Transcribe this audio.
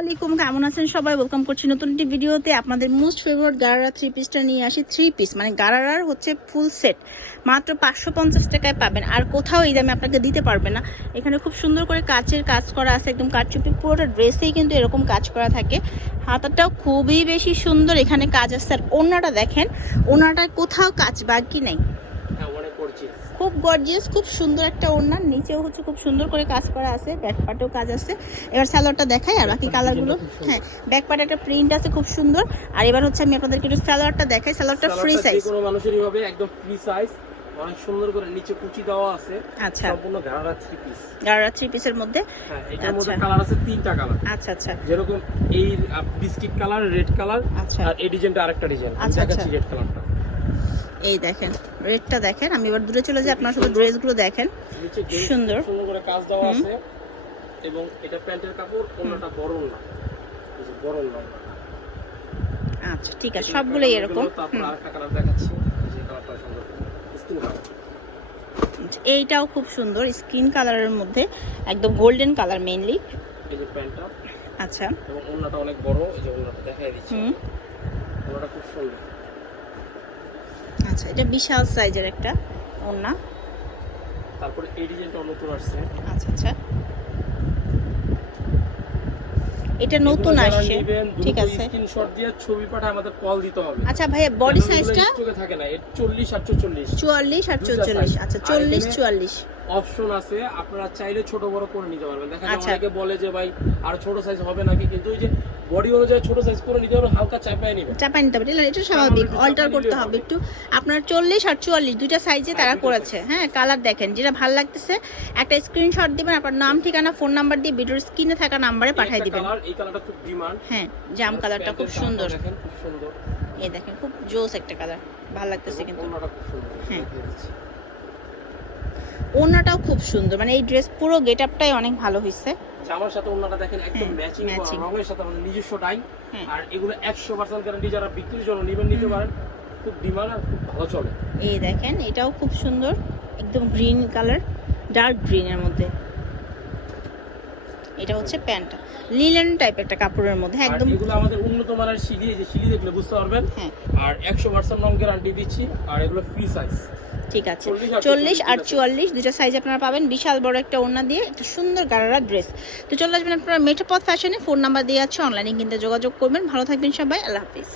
আলাইকুম, কেমন আছেন সবাই? ওয়েলকাম করছি নতুন একটি ভিডিওতে আপনাদের মোস্ট ফেভারিট গারারা থ্রি পিসটা নিয়ে আসি। থ্রি পিস মানে গারারার হচ্ছে ফুল সেট মাত্র পাঁচশো পঞ্চাশ টাকায় পাবেন। আর কোথাও এই দামে আপনাকে দিতে পারবে না। এখানে খুব সুন্দর করে কাচের কাজ করা আছে, একদম কাঠচুপি। পুরোটা ড্রেসেই কিন্তু এরকম কাজ করা থাকে। হাতাটাও খুবই বেশি সুন্দর। এখানে কাজ আসছে আর ওনাটা দেখেন, ওনাটায় কোথাও কাজ বাকি নেই। খুব গর্জিয়াস খুব সুন্দর একটা ওড়না। নিচেও হচ্ছে খুব সুন্দর করে কাজ করা আছে ব্যাক পার্টেও কাজ আছে। এবার সালোয়ারটা দেখাই আর বাকি কালারগুলো। হ্যাঁ ব্যাক পার্টে একটা প্রিন্ট আছে খুব সুন্দর। আর এবার হচ্ছে আমি আপনাদেরকে একটু সালোয়ারটা দেখাই। সালোয়ারটা ফ্রি সাইজ কোনো মানুষেরই হবে একদম ফ্রি সাইজ অনেক সুন্দর করে নিচে কুচি দেওয়া আছে। আচ্ছা। সম্পূর্ণ ঘাড়া থ্রি পিস গাড়া থ্রি পিসের মধ্যে? হ্যাঁ এটার মধ্যে আচ্ছা। কালার আছে তিনটা কালার আচ্ছা আচ্ছা। যেরকম এই বিস্কিট কালার রেড কালার আচ্ছা। আর এই ডিজাইনটা আরেকটা ডিজাইন আচ্ছা, আচ্ছা। রেড কালারটা এই দেখেন রেটটা দেখেন। আমি এবার দূরে চলে যাই আপনার শুধু ড্রেসগুলো দেখেন। সুন্দর। সুন্দর করে কাজ দেওয়া। আছে এবং এটা প্যান্টের কাপড় অন্যটা বড় না বড় না আচ্ছা ঠিক আছে সবগুলোই এরকম। তারপর। আরেকটা কালার দেখাচ্ছি যে কালারটা সুন্দর। স্কিন কালার এইটাও খুব সুন্দর স্কিন কালারের মধ্যে একদম গোল্ডেন কালার মেইনলি এই যে প্যান্টটা। আচ্ছা। এবং ওড়নাটা অনেক বড় এই যে ওড়নাটা দেখাই দিচ্ছি। হুম। ওড়নাটা খুব সুন্দর। আচ্ছা এটা বিশাল সাইজের একটা ওড়না। তারপরে এই ডিজাইনটা নতুন আসছে। আচ্ছা আচ্ছা। এটা নতুন আসছে। ঠিক আছে। স্ক্রিনশট দিয়ে ছবি পাঠা আমাদের কল দিতে হবে। আচ্ছা ভাইয়া বডি সাইজটা থাকে না এর 40 আর 44 চুয়াল্লিশ আর দুইটা চৌচল্লিশ size। আচ্ছা আর চল্লিশ এখানে- চুয়াল্লিশ। অপশন আছে আপনারা চাইলে ছোট বড় করে নিতে পারবেন। দেখা যায় আচ্ছা। অনেকে বলে যে ভাই আর ছোট সাইজ হবে নাকি? কিন্তু ওই যে বডি অনুযায়ী ছোট সাইজ করে নিতে হবে হালকা চাপায় নেবেন। চাপাই নিতে হবে এটা স্বাভাবিক অল্টার করতে হবে। একটু। আপনার চল্লিশ আর চুয়াল্লিশ দুইটা সাইজে তারা করেছে। হ্যাঁ কালার দেখেন যেটা ভালো লাগতেছে একটা স্ক্রিনশট দিবেন আপনার নাম ঠিকানা ফোন নাম্বার দিয়ে ভিডিওর স্ক্রিনে থাকা নাম্বারে পাঠিয়ে দিবেন। এই কালারটা খুব ডিমান্ড হ্যাঁ জাম কালারটা খুব সুন্দর। দেখেন খুব সুন্দর। এই দেখেন খুব জোস একটা কালার ভালো লাগতেছে কিন্তু। হ্যাঁ। ওড়নাটাও খুব সুন্দর। মানে এই ড্রেস পুরো গেট আপটাই অনেক ভালো হয়েছে জামার সাথে ওড়নাটা দেখেন একদম হ্যাঁ, ম্যাচিং রঙের সাথে আমাদের নিজস্ব ডাই হ্যাঁ আর এগুলো একশো পার্সেন্ট গ্যারান্টি যারা বিক্রির জন্য নেবেন নিতে পারেন। খুব ডিমান্ড আর খুব ভালো চলে। এই দেখেন এটাও খুব সুন্দর। একদম গ্রিন কালার ডার্ক গ্রিনের মধ্যে। এটা হচ্ছে প্যান্ট লিলেন টাইপ একটা কাপড়ের মধ্যে একদম এগুলো আমাদের উন্নত মানের সিলি যে সিলি দেখলে বুঝতে পারবেন। হ্যাঁ। আর একশো পার্সেন্ট রং গ্যারান্টি দিচ্ছি আর এগুলো ফ্রি সাইজ ঠিক আছে। চল্লিশ আর চুয়াল্লিশ দুটো সাইজ আপনারা পাবেন। বিশাল বড় একটা ওড়না দিয়ে একটা সুন্দর গাড়ারা ড্রেস তো চলে আসবেন আপনারা মেঠোপথ ফ্যাশনে ফোন নাম্বার দিয়ে আছে অনলাইনে কিনতে যোগাযোগ করবেন। ভালো থাকবেন সবাই। আল্লাহ হাফিজ।